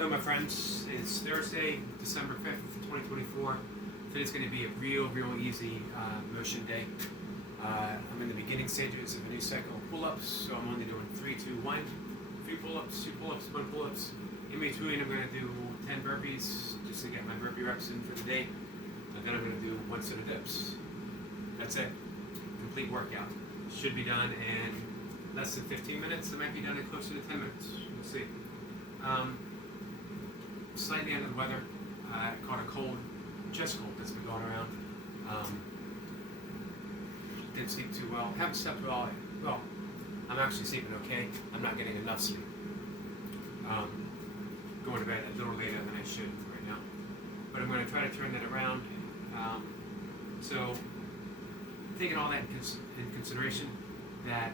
Hello my friends, it's Thursday, December 5th, 2024. Today's going to be a real easy motion day. I'm in the beginning stages of a new cycle of pull-ups, so I'm only doing 3, 2, 1. 3 pull-ups, 2 pull-ups, 1 pull-ups. In between I'm going to do 10 burpees, just to get my burpee reps in for the day. And then I'm going to do 1 set of dips. That's it. Complete workout. Should be done in less than 15 minutes. It might be done in closer to 10 minutes. We'll see. Slightly under the weather. I caught a cold, chest cold that's been going around. Didn't sleep too well. Haven't slept well. Well, I'm actually sleeping okay. I'm not getting enough sleep. Going to bed a little later than I should right now. But I'm going to try to turn that around. So, taking all that in consideration, that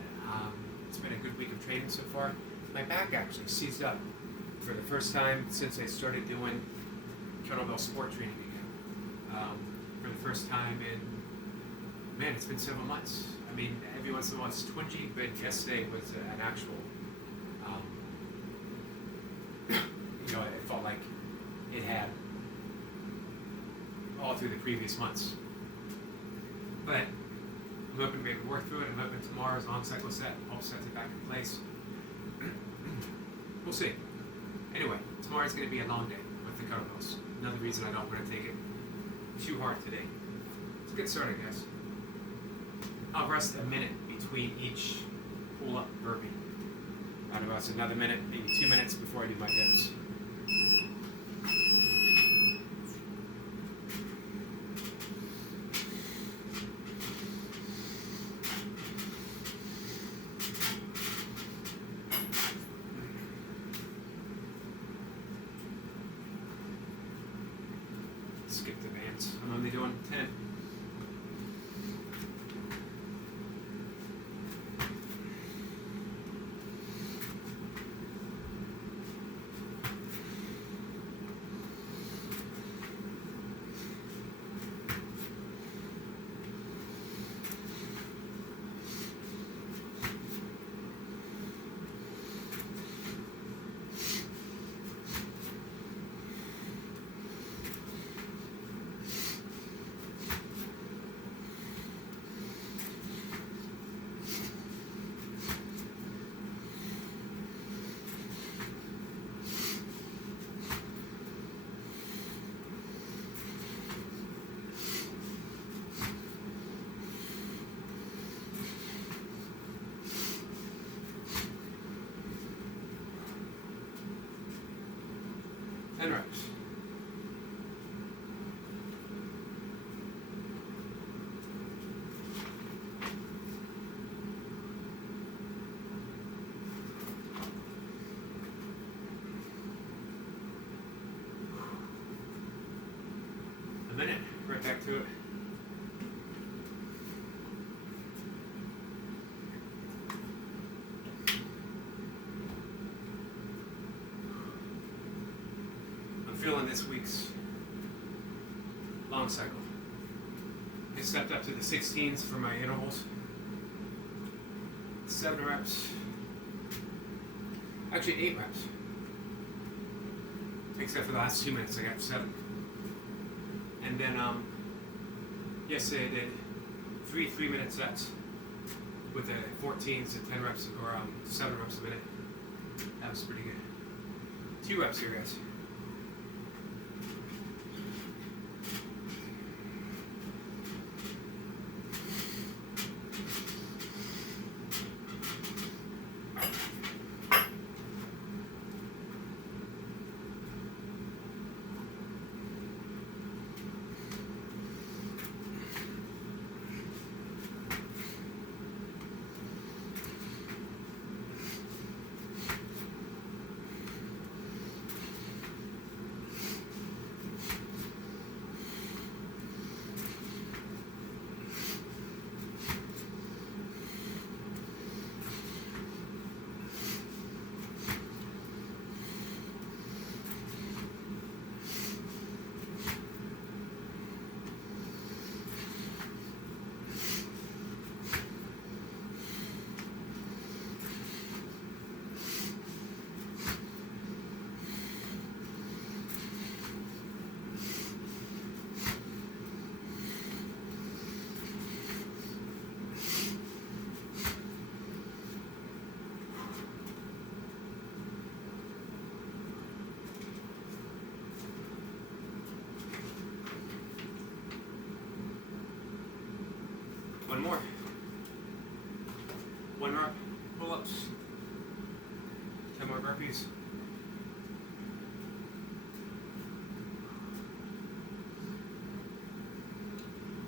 it's been a good week of training so far. My back actually seized up for the first time since I started doing kettlebell sport training again. For the first time in, man, it's been several months. I mean, every once in a while it's twingy, but yesterday was an actual, it felt like it had all through the previous months. But I'm hoping to be able to work through it. I'm hoping tomorrow's long cycle set helps set it back in place. We'll see. Anyway, tomorrow's going to be a long day with the kettlebells. Another reason I don't want to take it too hard today. Let's get started, guys. I'll rest a minute between each pull-up burpee. Around about another minute, maybe 2 minutes before I do my dips. Skip the bands. I'm only doing 10. And reps. A minute, right back to it. Feeling this week's long cycle. I stepped up to the 16s for my intervals. 7 reps. Actually 8 reps. Except for the last 2 minutes, I got 7. And then yesterday I did 3 3-minute sets with the 14s at 10 reps or 7 reps a minute. That was pretty good. 2 reps here, guys.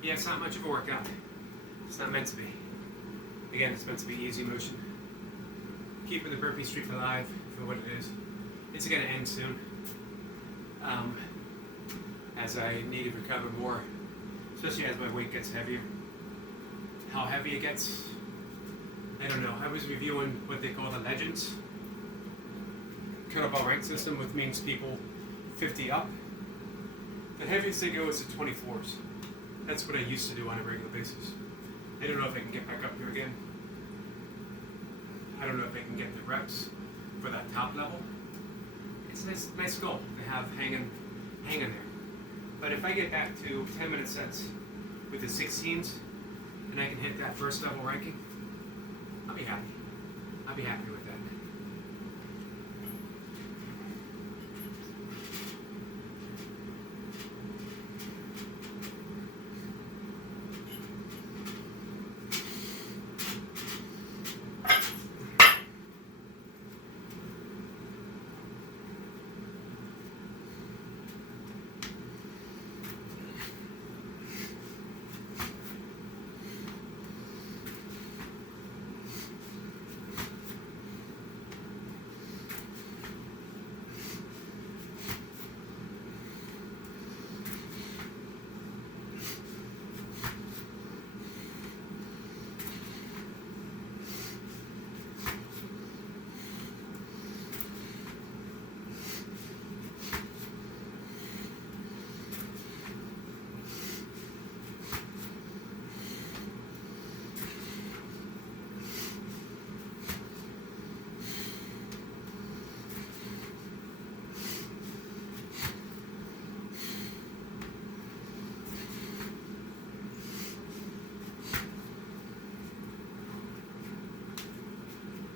Yeah, it's not much of a workout. It's not meant to be. Again, it's meant to be easy motion. Keeping the burpee streak alive for what it is. It's going to end soon. As I need to recover more, especially as my weight gets heavier. How heavy it gets, I don't know. I was reviewing what they call the Legends kettlebell rank system, which means people 50 up. The heaviest they go is to 24s. That's what I used to do on a regular basis. I don't know if I can get back up here again. I don't know if I can get the reps for that top level. It's a nice goal to have hanging there. But if I get back to 10-minute sets with the 16s, and I can hit that first level ranking, I'll be happy. I'll be happy with that.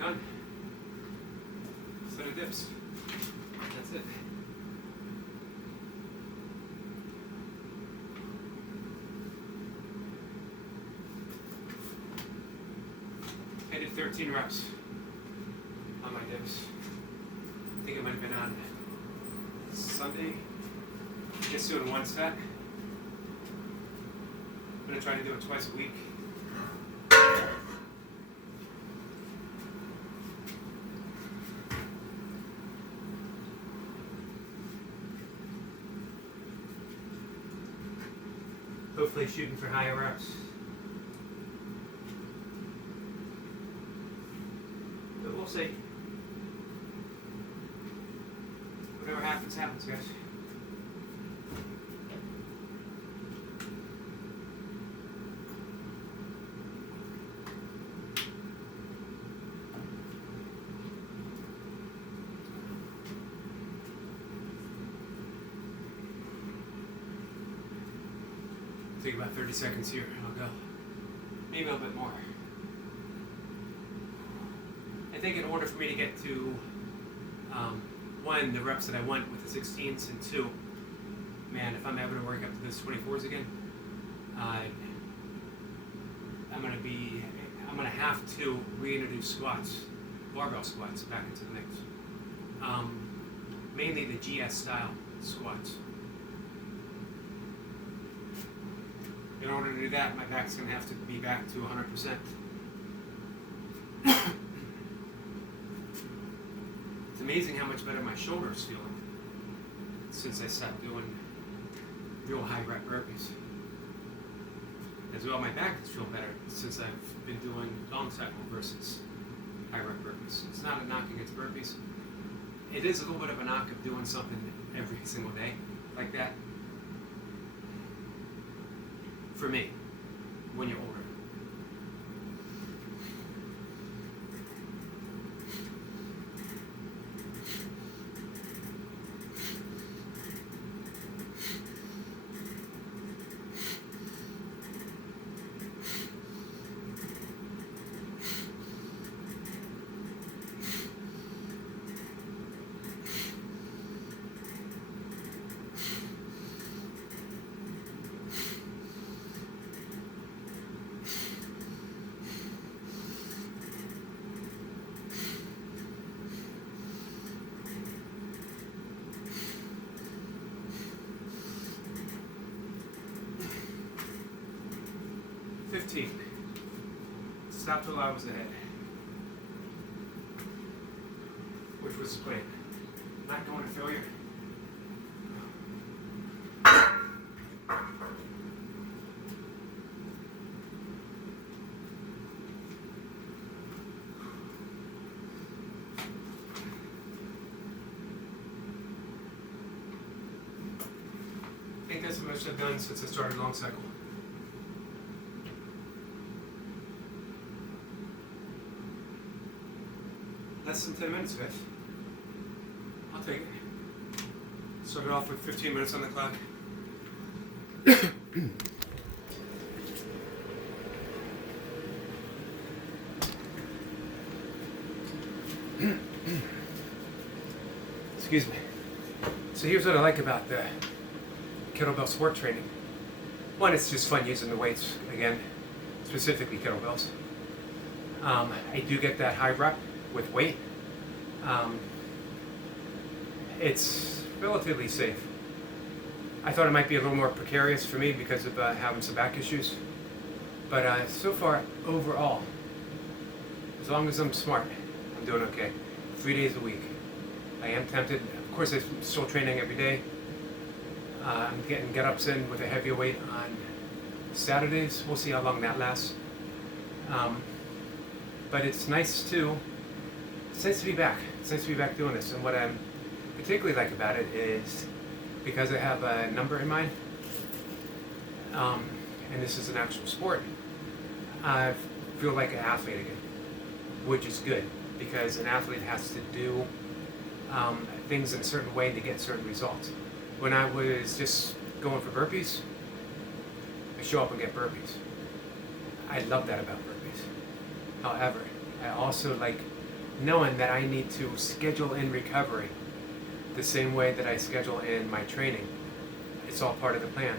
Done. Set of dips. That's it. I did 13 reps on my dips. I think it might have been on Sunday. Just doing one set. I'm going to try to do it twice a week. Hopefully shooting for higher reps. But we'll see. Whatever happens, happens, guys. Take about 30 seconds here, and I'll go. Maybe a little bit more. I think in order for me to get to, one, the reps that I want with the 16s, and two, man, if I'm able to work up to those 24s again, I'm gonna have to reintroduce squats, barbell squats back into the mix. Mainly the GS style squats. In order to do that, my back's going to have to be back to 100%. It's amazing how much better my shoulder's feeling since I stopped doing real high rep burpees. As well, my back has felt better since I've been doing long cycle versus high rep burpees. It's not a knock against burpees. It is a little bit of a knock of doing something every single day like that. For me, when you're older. 15. Stop till I was ahead. Which was the plan. Not going to failure. I think that's the most I've done since I started long cycle. Less than 10 minutes, guys. I'll take it. Started off with 15 minutes on the clock. Excuse me. So here's what I like about the kettlebell sport training. One, it's just fun using the weights again, specifically kettlebells. I do get that high rep with weight. It's relatively safe. I thought it might be a little more precarious for me because of having some back issues. But so far, overall, as long as I'm smart, I'm doing okay. 3 days a week. I am tempted. Of course, I'm still training every day. I'm getting get-ups in with a heavier weight on Saturdays. We'll see how long that lasts. But it's nice to be back. It's nice to be back doing this. And what I particularly like about it is because I have a number in mind, and this is an actual sport, I feel like an athlete again, which is good because an athlete has to do things in a certain way to get certain results. When I was just going for burpees, I show up and get burpees. I love that about burpees. However, I also like knowing that I need to schedule in recovery the same way that I schedule in my training. It's all part of the plan.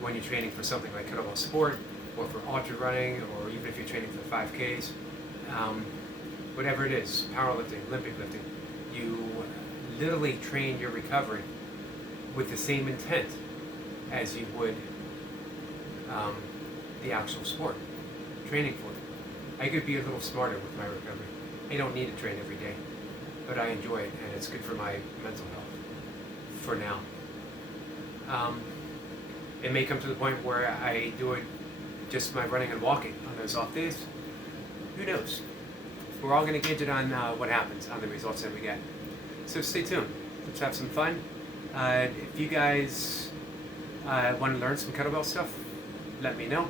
When you're training for something like kettlebell sport, or for ultra running, or even if you're training for 5Ks, whatever it is, powerlifting, Olympic lifting, you literally train your recovery with the same intent as you would the actual sport, training for it. I could be a little smarter with my recovery. I don't need to train every day, but I enjoy it, and it's good for my mental health for now. It may come to the point where I do it just my running and walking on those off days. Who knows? We're all going to gauge it on what happens, on the results that we get. So stay tuned. Let's have some fun. If you guys want to learn some kettlebell stuff, let me know.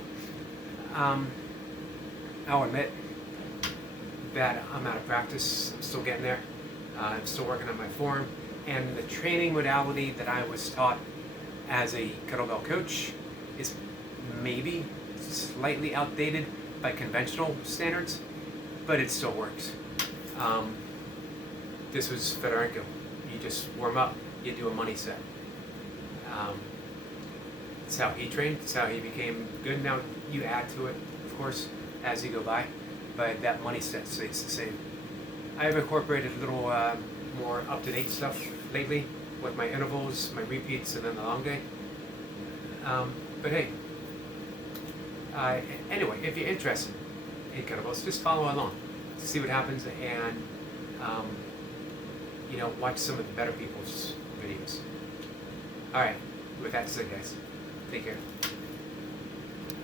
I'll admit that I'm out of practice. I'm still getting there. I'm still working on my form. And the training modality that I was taught as a kettlebell coach is maybe slightly outdated by conventional standards, but it still works. This was Fedorenko. You just warm up, you do a money set. It's how he trained, it's how he became good. Now you add to it, of course, as you go by, but that money set stays the same. I've incorporated a little more up-to-date stuff lately with my intervals, my repeats, and then the long day. But hey, anyway, if you're interested in kettlebells, just follow along, see what happens, and watch some of the better people's videos. All right, with that said, guys, take care.